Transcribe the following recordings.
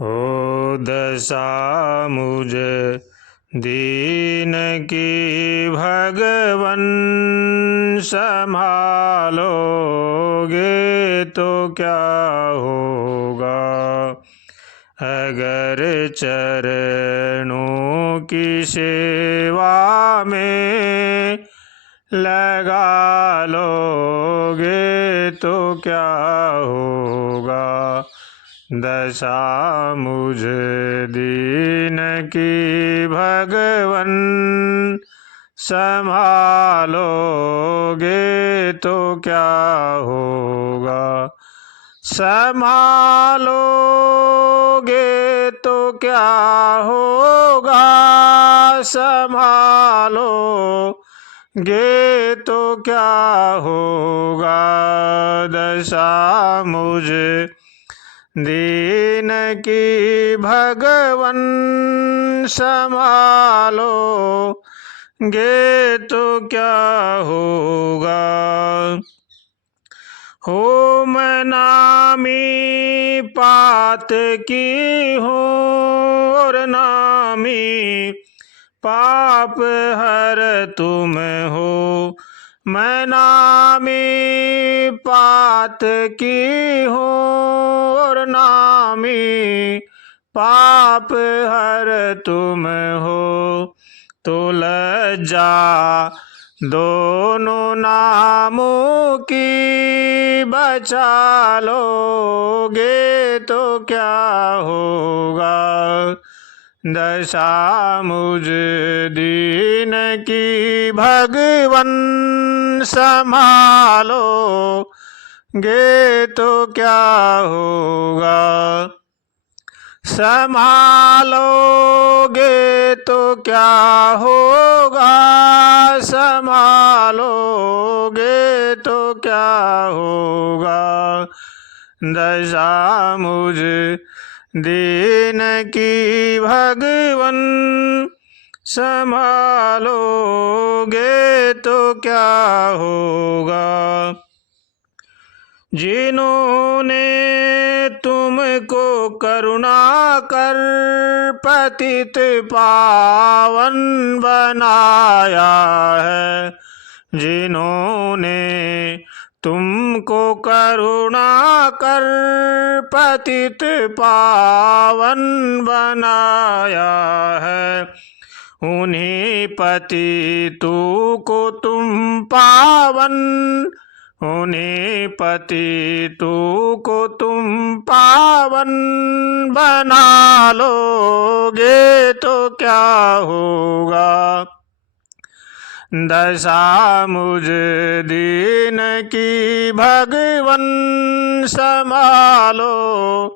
हो दशा मुझ दीन की भगवन, संभालोगे तो क्या होगा। अगर चरणों की सेवा में लगा लोगे तो क्या होगा। दशा मुझ दीन की भगवन, संभालोगे तो क्या होगा। संभालोगे तो क्या होगा, संभालोगे तो क्या होगा। दशा मुझ दीन की भगवन, संभालोगे तो क्या होगा। हो मैं नामी पात की हूँ और नामी पाप हर तुम हो। मैं नामी पात की हूँ और नामी पाप हर तुम हो। तो लज्जा दोनों नामों की बचा लोगे तो क्या होगा। दशा मुझ दीन की भगवन, संभालोगे तो क्या होगा। संभालोगे तो क्या होगा, संभालोगे तो क्या होगा। दशा मुझ दीन की भगवन, संभालोगे तो क्या होगा। जिन्होंने तुमको करुणा कर पतित पावन बनाया है। जिन्होंने तुमको करुणा कर पतित पावन बनाया है। उन्हीं पतितों को तुम पावन, उन्हीं पतितों को तुम पावन बना लोगे तो क्या होगा। दशा मुझ दीन की भगवन, संभालोगे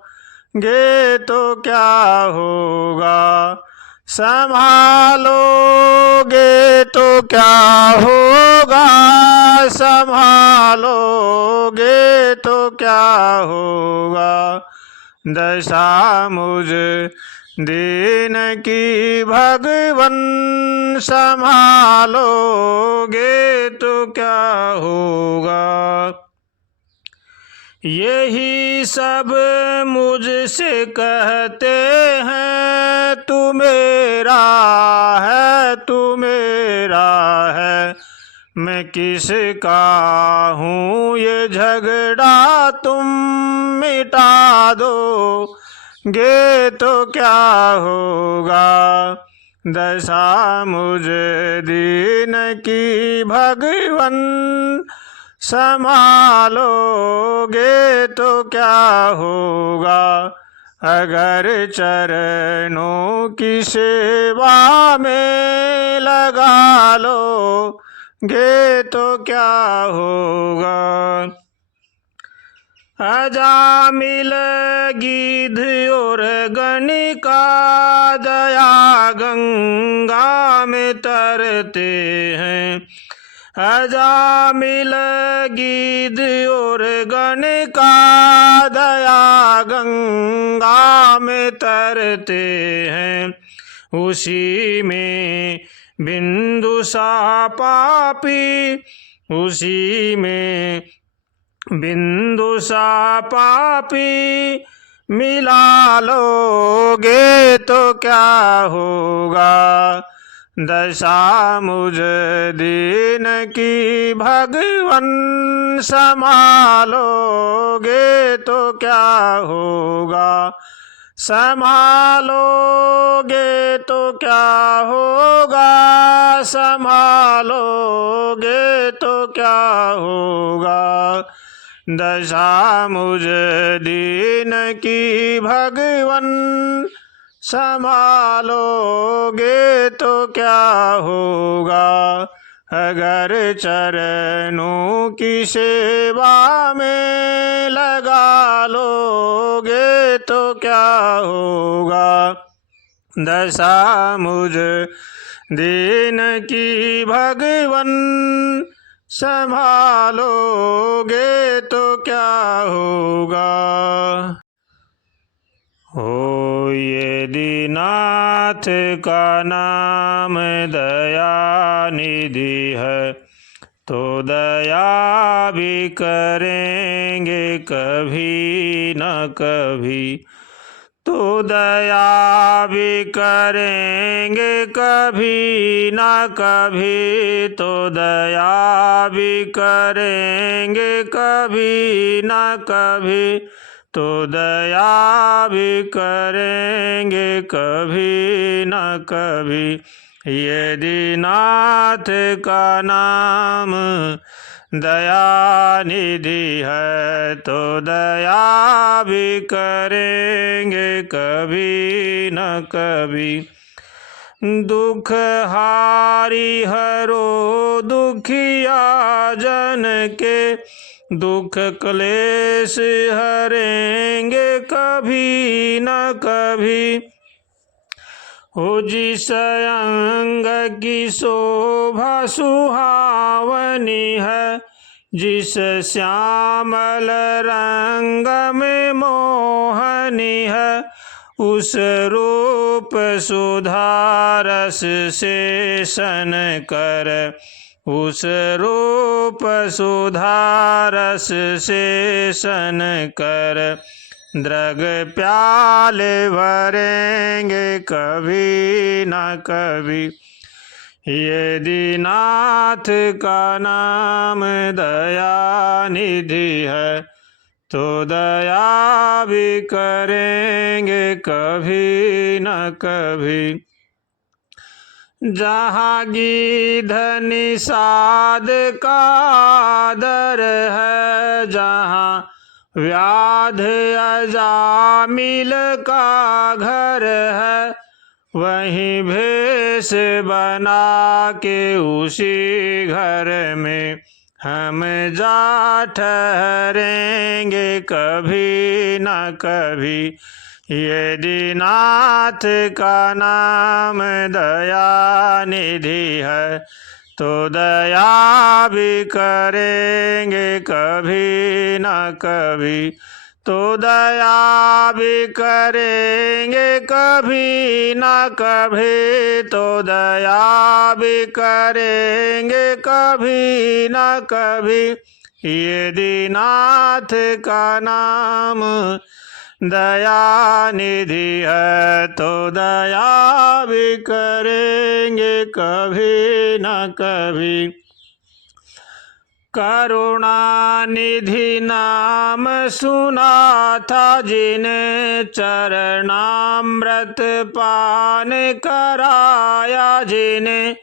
तो क्या होगा। संभालोगे तो क्या होगा, संभालोगे तो क्या होगा। दशा मुझ दीन की भगवन, संभालोगे तो क्या होगा। यही सब मुझसे कहते हैं, तू मेरा है, तू मेरा है। मैं किसका हूँ ये झगड़ा तुम मिटा दोगे तो क्या होगा। दशा मुझ दीन की भगवन, संभालोगे तो क्या होगा। अगर चरणों की सेवा में लगा लोगे तो क्या होगा। अजामिल गिद्ध और गणिका दया गंगा में तरते हैं। अजामिल गिद्ध और गणिका दया गंगा में तरते हैं। उसी में बिंदु सा पापी, उसी में बिंदु सा पापी मिला लोगे तो क्या होगा। दशा मुझ दीन की भगवन संभालोगे तो क्या होगा। संभालोगे तो क्या होगा। संभालोगे तो क्या होगा। दशा मुझ दीन की भगवन संभालोगे तो क्या होगा। अगर चरणों की सेवा में लगा लोगे तो क्या होगा। दशा मुझ दीन की भगवन संभालोगे तो क्या होगा। हो यदि नाथ का नाम दया निधि है तो दया भी करेंगे कभी न कभी। तो दया भी करेंगे कभी न कभी। तो दया भी करेंगे कभी न कभी। तो दया भी करेंगे कभी न कभी। यदि नाथ का नाम दया निधि है तो दया भी करेंगे कभी न कभी। दुख हारी हरो दुखिया जन के दुख क्लेश हरेंगे कभी न कभी। हो जिस अंग की शोभा सुहावनी है जिस श्यामल रंग में मोहनी है उस रूप सुधारस से सन कर। उस रूप सुधारस से सन कर द्रग प्याले भरेंगे कभी न कभी। यदि नाथ का नाम दया निधि है तो दया भी करेंगे कभी न कभी। जहाँ गिद्ध निषाद का आदर है जहाँ व्याध अजामिल का घर है वहीं भेष बना के उसी घर में हम जा ठहरेंगे कभी न कभी। यदि नाथ का नाम दया निधि है तो दया भी करेंगे कभी न कभी। तो दया भी करेंगे कभी न कभी। तो दया भी करेंगे कभी न कभी। यदि नाथ का नाम दया निधि है तो दया भी करेंगे कभी न कभी। करुणा निधि नाम सुना था जिन्हें चरणामृत पान कराया जिन्हें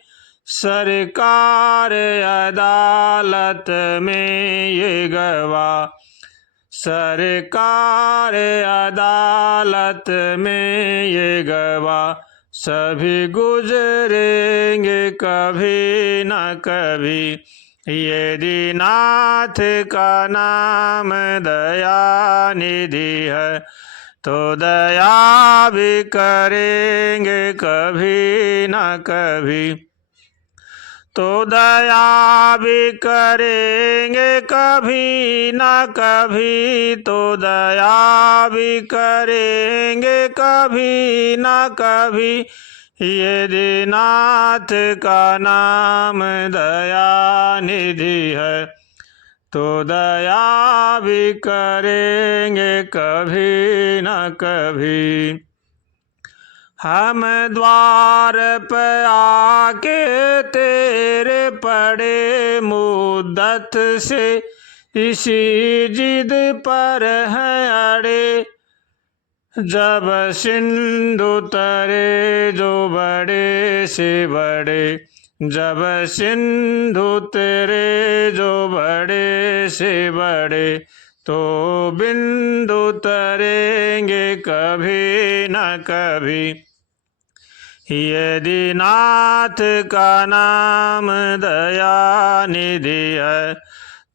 सरकार अदालत में ये गवाह। सरकार अदालत में ये गवाह सभी गुजरेंगे कभी न कभी। यदि नाथ का नाम दया निधि है तो दया भी करेंगे कभी न कभी। तो दया भी करेंगे कभी न कभी। तो दया भी करेंगे कभी न कभी। यदि नाथ का नाम दया निधि है तो दया भी करेंगे कभी न कभी। हम द्वार पे आके तेरे पड़े मुद्दत से, इसी जिद पर है अड़े। जब सिंधु तरे जो बड़े से बड़े, जब सिंधु तेरे जो बड़े से बड़े, तो बिंदु तरेंगे कभी न कभी। यदि नाथ का नाम दया निधि है,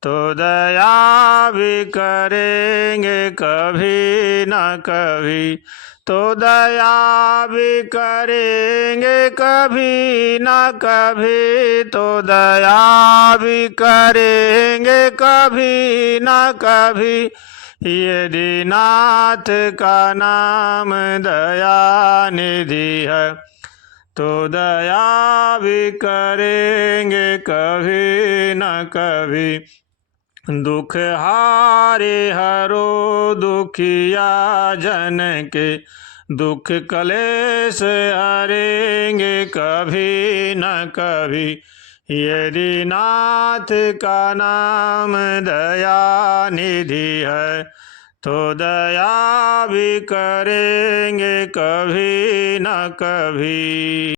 तो दया भी करेंगे कभी न कभी। तो दया भी करेंगे कभी न कभी। तो दया भी करेंगे कभी न कभी। यदि नाथ का नाम दया निधि है, तो दया भी करेंगे कभी न कभी। दुख हारे हरो दुखिया जन के, दुख कलेश हरेंगे कभी न कभी। यदि नाथ का नाम दया निधि है, तो दया भी करेंगे कभी न कभी।